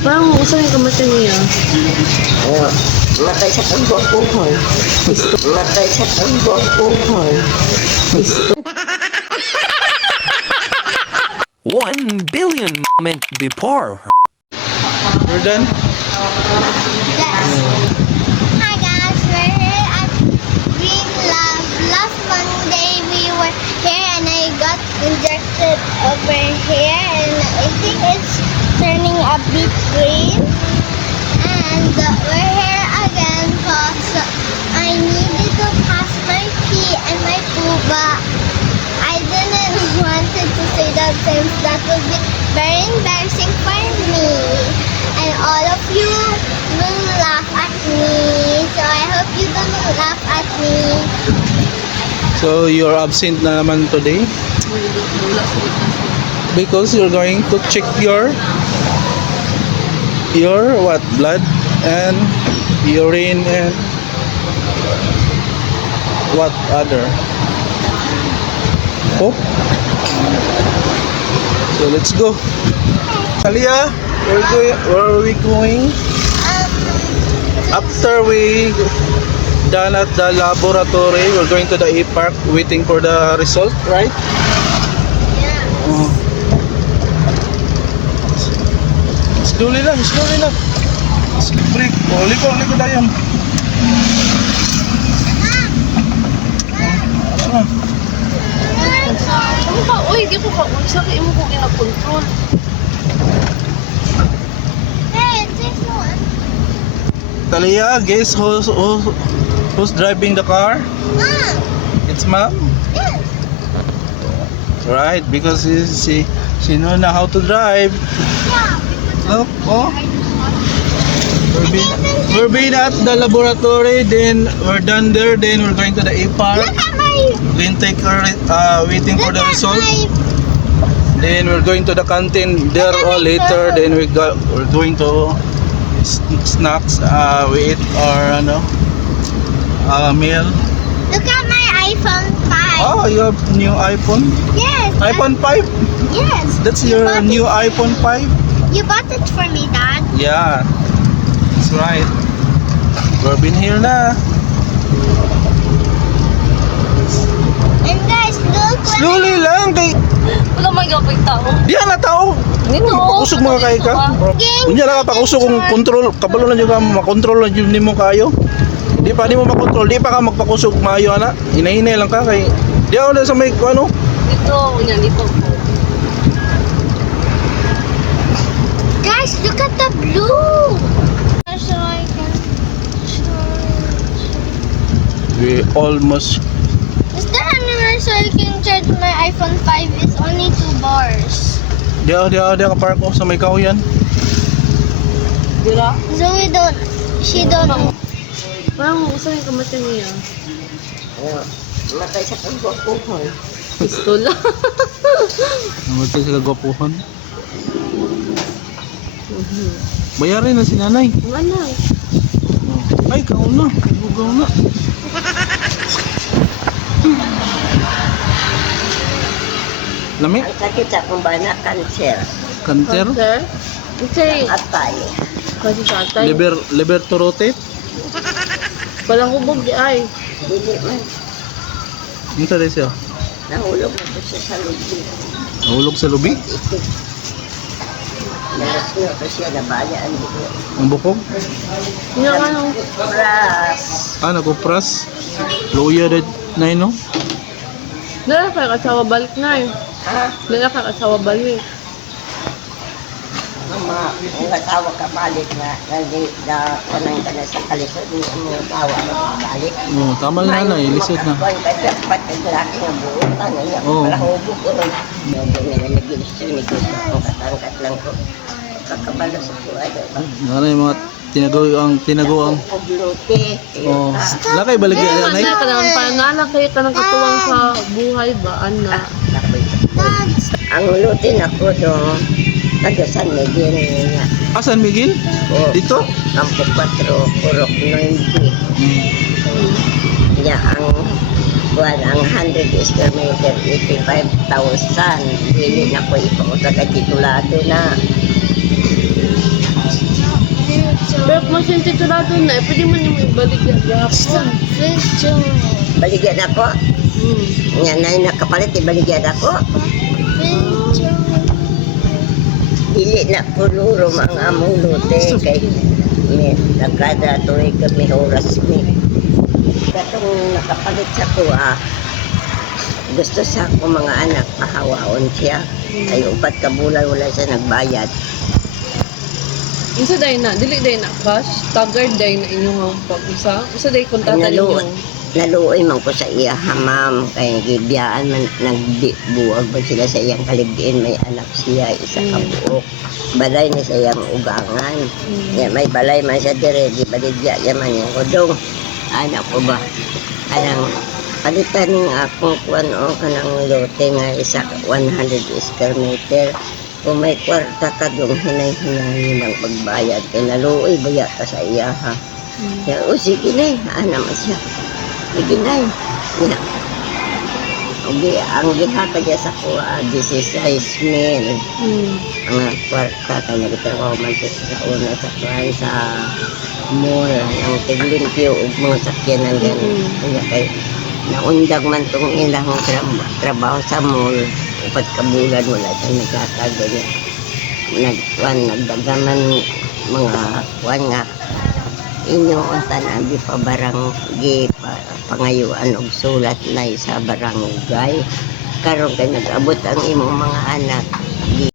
Parang usa yung kamata niya. Oh, matay sa kagwapuhan. Matay sa kagwapuhan. 1 billion moment before. We're done? Hi guys, we're here at Green Lab. Last Monday we were here and I got injected over here and I think it's turning a bit green. And we're here again because I needed to pass my pee and my poo, but I didn't wanted to say that since that would be very embarrassing for me. And all of you will laugh at me. So I hope you don't laugh at me. So you're absent na naman today? Because you're going to check your what? Blood and urine and what other? Poop? So let's go. Alia, where are we going? After we done at the laboratory, we're going to the E-Park waiting for the result, right? Yeah. Oh. Slowly lang, slowly lang. Break. Oh, liko dayon. Ano ka? Uy, di ko ka. Unsa ka imo ko gina-control. Hey, it takes more. Talia, guess who's driving the car? Mom! It's mom. Yes! Right, because she know now how to drive. Yeah. Look, oh. We're being at the laboratory, then we're done there, then we're going to the E-Park. Look at my... Then take our waiting for Look the at result. my... Then we're going to the canteen there or later. Then we're going to snacks. We eat our meal. Look at my iPhone 5. Oh, you have new iPhone? Yes. iPhone 5? Yes. That's You your bought new iPhone 5? You bought it for me, Dad. Yeah, that's right. We've been here na. And guys, look. Slowly lang kay Wala may gapay tao. diyan na tao. Dito, Pakusog mga kay ka. Game. Kunya na ka pakusog kung control, kabalo na jud ka makontrol na jud nimo kayo. Di pa nimo makontrol, di pa ka magpakusog maayo ana. Inahinay lang ka kay di ako na sa may ano. Dito, yan dito. Guys, look at the blue. So I can charge. We almost Is there anywhere so I can charge my iPhone 5? It's only 2 bars. di ka park ko sa may kahoyan. Dira? Zoe don't. She don't. Parang usa yung kamata niya. Oh, matay sa kagwapuhan. Pistola. Namatay sa kagwapuhan. Bayarin na si nanay. Ano? Ay, kauna. Bugaw na. Lami? Ang sakit sa kumbana, cancer. Kanter? Sir? Kasi, Atay. kasi sa atay. Liver to rotate? Palang hubog di ay. Dili man. Ano sa siya? Nahulog na po siya sa lubi. Nahulog sa lubi? Nalas na po siya, nabayaan dito. Ang bukog? Yung ano? Pras. Nagupras? Luya na no? Nala ka kasawa balik na eh. Ha? Nala ka kasawa balik. Mama, ang asawa ka balik na kanang ka na sa kalisod, ang asawa na balik. Oo, tama na nanay, lisod na. Kuwan ka dapat ang lalaki nga buo. Ano niya, Oo. parang hubog ko. Hindi nga nag-gusto, ang katangkat lang ko. Kakabalo sa buhay. Nanay mga tinago ang Pagluti. oh, lakay balik yan Ano nanay. ka naman parang nala kayo ka ng katuwang sa buhay ba? Ana. Ang lutin ako doon, taga San Miguel nga. San Miguel? O, Dito? Campo 4, Purok 90. Ya, ang 100 square meter, 85,000. Dili na ko ito ko taga titulado na. yung titulado na, pwede man yung ibalik yan gapon. Video. Baligyan ako. Yan na yung nakapalit, ibaligyan ako. Video. Dili na punuro mga among lote kay nagkada tuloy kami oras mi. Katong nakapalit sa kuha, gusto sa ako mga anak pahawaon siya. Ay upat ka bulan wala siya nagbayad. Isa day na, dili day na cash, taggard day na inyong pag-usa. Isa day kung tatalin Naluoy. yung... Naluoy man ko sa iya hamam kay gibiyaan man nagbuwag ba sila sa iyang kaligdiin may anak siya isa ka buok. Balay ni sa iyang ugangan. Ya, may balay man siya dire di baligya yaman yung kodong. Anak ko ba? Anang palitan ng akong kuwan o kanang lote nga isa 100 square meter. Kung may kwarta ka doon, hinay-hinay ng pagbayad. Kaya naluoy baya ka sa iya ha. Kaya, o sige na naman siya. Sige na ya. Okay, ang gihata niya sa kuha, 16,000. Ang kwarta, kaya nagtrabaho man sa una sa kuhan sa mall. Ang tiglimpyo o mga sakyanan ganun. Kaya kay naundag man itong ilang trabaho sa mall. Upat kabulan wala siya nagkatago niya. Nagdagaman mga kuhan nga. Inyo ang tanabi pa barangay pangayuan og sulat na sa barangay. Karon kay nag-abot ang imong mga anak